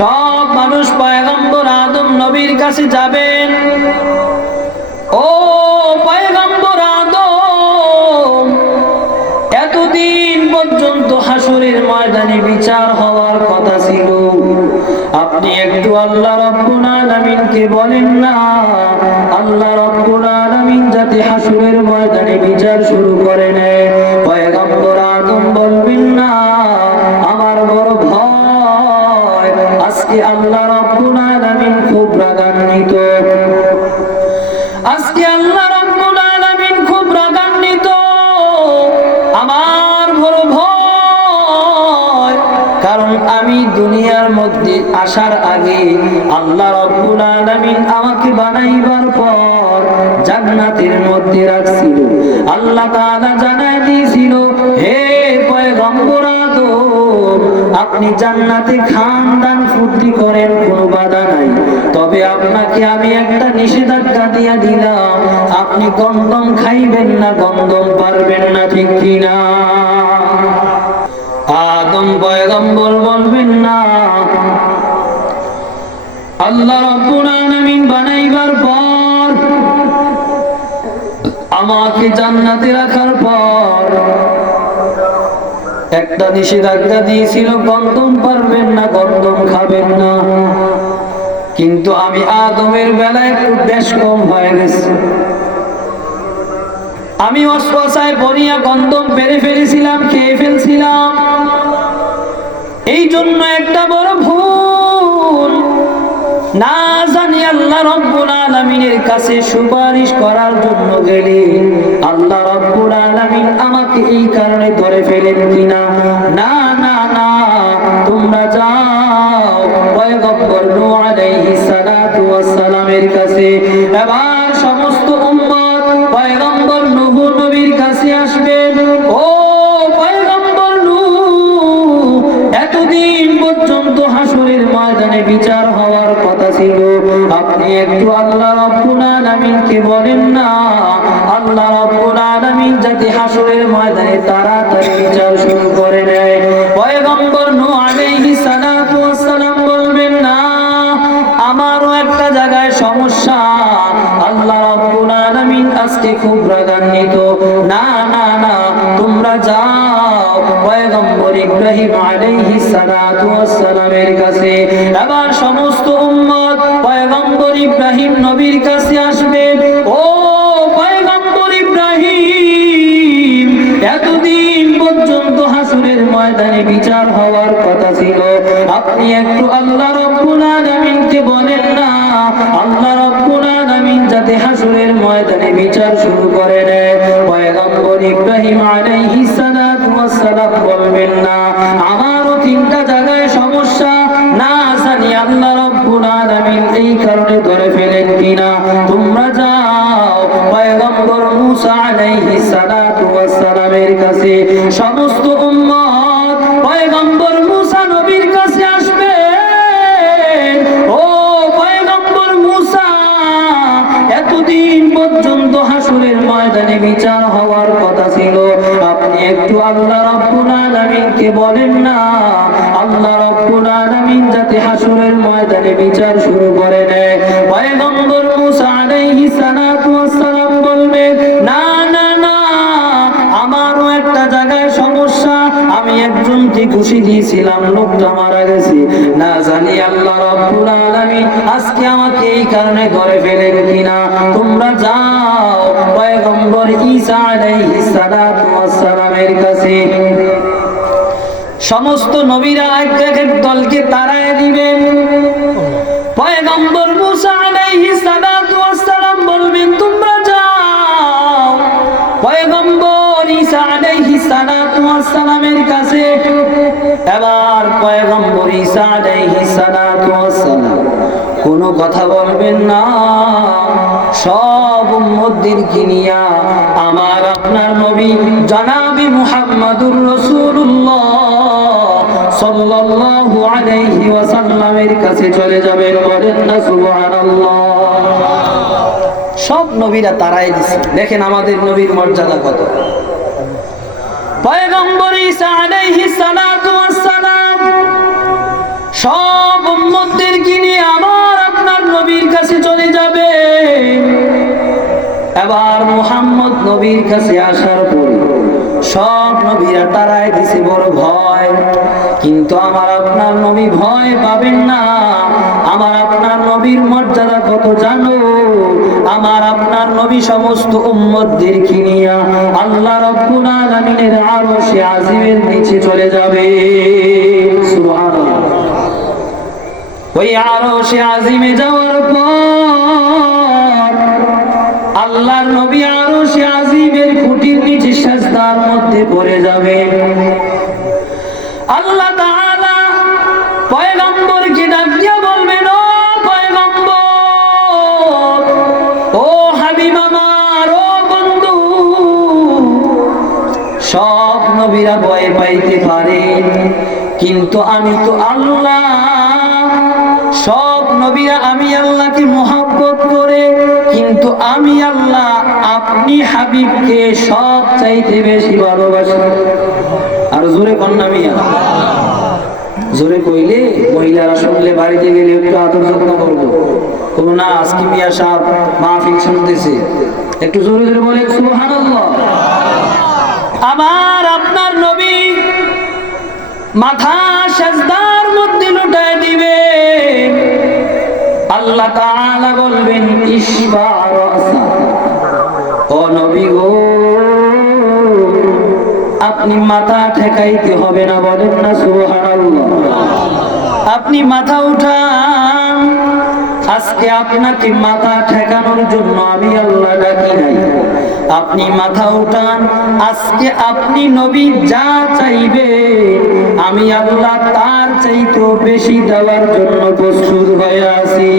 সব মানুষ পয়গম্বর আদম নবীর কাছে যাবেন। ও পয়গম্বর আদম, এতদিন পর্যন্ত হাসরের ময়দানে বিচার হওয়ার কথা ছিল, আপনি একটু আল্লাহ রাব্বুল আলামিনকে বলেন না আল্লাহ রাব্বুল আলামিন যাতে হাসরের ময়দানে বিচার শুরু করে নেয়। পয়গম্বর আদম বলবেন না আমার বড় ভয়, আজকে আল্লাহ রাব্বুল আলামিন খুব রাগান্বিত, আজকে আল্লাহ রাব্বুল আলামিন খুব রাগান্বিত, আমার বড় ভয়। কারণ আমি দুনিয়ার মধ্যে আসার আগে আল্লাহ রাব্বুল আলামিন আমাকে বানাইবার পর জান্নাতের মধ্যে রাখছিল। আল্লাহ তাআলা জানায় দিয়েছিল, হে পয়গম্বর আদম, আপনি জান্নাতে খান দান ফুর্তি করেন, কোনো বাধা নাই, তবে আপনাকে আমি একটা নিষেধাজ্ঞা দিয়ে দিলাম, আপনি গন্ধম খাইবেন না, গন্ধম পারবেন না, ঠিক কিনা? আদম পয়গম্বর বলবেন না আল্লাহ রাব্বুল আলামিন বানাইবার পর আমাকে জান্নাতে রাখার পর একটা নিষেধাজ্ঞা দিয়েছিল, গন্ধম পারবেন না, গন্ধম খাবেন না। কিন্তু আমি আদমের বেলায় একটু বেশ কম হয়ে গেছে, আমি ওয়াসওয়াসায় পড়িয়া গন্ধম পেরে ফেলেছিলাম, খেয়ে ফেলছিলাম, এই জন্য একটা বড় ভুল। না জানি আল্লাহ রাব্বুল আলামিনের কাছে সুপারিশ করার জন্য গেলে আল্লাহ রাব্বুল আলামিন আমাকে এই কারণে ধরে ফেলেন কিনা। না না না, তোমরা যাও পয়গম্বর নূহ আলাইহিস সালাতু ওয়াস সালামের কাছে। এবার সমস্ত উম্মত পয়গম্বর নূহ নবীর কাছে আসবেন। ও পয়গম্বর নূহ, এতদিন পর্যন্ত হাসরের ময়দানে বিচার হওয়ার কথা ছিল, আপনি একটু আল্লাহ রাব্বুল আলামিনকে বলেন না আল্লাহ রাব্বুল আলামিন যাতে হাসরের ময়দানে তাড়াতাড়ি বিচার শুরু করে নেয়। পয়গম্বর নূহ আলাইহিস সালাতু ওয়াস সালাম বলবেন না আমারও একটা জায়গায় সমস্যা, আল্লাহ রাব্বুল আলামিন আজকে খুব রাগান্বিত। না না না, তোমরা যাও পয়গম্বর ইব্রাহিম আলাইহিস সালাতু ওয়াস সালামের কাছে। এবার সমস্ত উম্মত পয়গম্বর ইব্রাহিম নবীর কাছে আসবে। ও পয়গম্বর ইব্রাহিম, এতদিন পর্যন্ত হাসরের ময়দানে বিচার হওয়ার কথা ছিল, আপনি একটু আল্লাহ রাব্বুল আলামিনকে বলেন না আল্লাহ রাব্বুল আলামিন যাতে হাসরের ময়দানে বিচার শুরু করে নেয়। পয়গম্বর ইব্রাহিম আলাইহিস সালাতু ওয়াস সালাম বলবেন না আমারও তিনটা জায়গায় সমস্যা, না জানি আল্লাহ রাব্বুল আলামিন এই কারণে ধরে ফেলেন কিনা। তোমরা যাও পয়গম্বর মূসা আলাইহিস সালাতু ওয়াস সালামের কাছে। সমস্ত উম্মত পয়গম্বর মূসা নবীর কাছে আসবে। ও পয়গম্বর মূসা, এতদিন পর্যন্ত হাসরের ময়দানে বিচার হওয়ার কথা ছিল, আপনি একটু আল্লাহ রাব্বুল আলামিনকে বলেন না আল্লাহ রাব্বুল আলামিন যাতে হাসরের ময়দানে বিচার শুরু করে নেয়। পয়গম্বর মূসা আলাইহিস সালাতু ওয়াস সালাম বলবেন না না না, আমারও একটা জায়গায় সমস্যা, আমি একজনকে ঘুষি দিয়েছিলাম, লোকটা মারা গেছে, না জানি আল্লাহ রাব্বুল আলামিন আজকে আমাকে এই কারণে ধরে ফেলেন কিনা। তোমরা যাও পয়গম্বর ঈসা আলাইহিস সালাতু ওয়াস সালামের কাছে। সমস্ত নবীরা এক এক দলকে তাড়ায় দিবেন। পয়গম্বর মূসা আলাইহিস সালাতু ওয়াস সালাম বলবেন তোমরা যাও পয়গম্বর ঈসা আলাইহিস সালাতু ওয়াস সালামের কাছে। এবার পয়গম্বর ঈসা আলাইহিস সালাতু ওয়াস সালাম কোনো কথা বলবেন না, সব উম্মতদেরকে নিয়া আমার আপনার নবী জনাবে মুহাম্মদুর রাসূলুল্লাহ সাল্লাল্লাহু আলাইহি ওয়াসাল্লামের কাছে চলে যাবেন। বলেন না সুবহানাল্লাহ। সব নবীরা তারাই দিছে, দেখেন আমাদের নবীর মর্যাদা কত। পয়গম্বর ঈসা আলাইহিস সালাতু ওয়াস সালাম সব আমার মুহাম্মদ নবীর কাছে আসার পরে সব নবীরা তারায় দিছে বড় ভয়, কিন্তু আমার আপনার নবী ভয় পাবেন না। আমার আপনার নবীর মর্যাদা কত জানো? আমার আপনার নবী সমস্ত উম্মতদেরকে নিয়ে আল্লাহ রাব্বুল আলামিনের আরশে আজিমের নিচে চলে যাবে। সুবহানাল্লাহ। ওই আরশে আজিমে যাওয়ার পর আল্লাহর নবী আরশে আজিমের খুঁটির নিচে সিজদার মধ্যে পড়ে যাবে। আল্লাহ তাআলা পয়গম্বরকে ডাক দিয়ে বলবেন, ও পয়গম্বর, ও হাবিব আমার, ও বন্ধু। সব নবীরা ভয় পাইতে পারে, কিন্তু আমি তো আল্লাহ। সব নবীরা আমি আল্লাহকে মহব্বত করে, কিন্তু আমি আল্লাহ আপনি হাবিবকে সব চাইতে বেশি ভালোবাসি। আর জোরে কন্যা মিয়া, জোরে কইলে মহিলারা শুনলে বাড়িতে গেলে একটু আদর যত্ন করবো। কোনো না আজকে মিয়া সাহেব মাহফিল শুনতেছে, একটু জোরে জোরে বলে সুবহানাল্লাহ। আমার আপনার নবী মাথা সিজদার মধ্যে লুটায় দিবে। আল্লাহ তাআলা বলবেন, ইশবার রাসা, ও নবী গো, আপনি মাথা ঠেকাইতে হবে না, বলেন না সুবহানাল্লাহ। আপনি মাথা উঠান, আজকে আপনাকে মাথা ঠেকানোর জন্য আমি আল্লাহ ডাকি নাই। আপনি মাথা উঠান, আজকে আপনি নবী যা চাইবে আমি আল্লাহ তার চাইতেও বেশি দেওয়ার জন্য প্রস্তুত হয়ে আছি।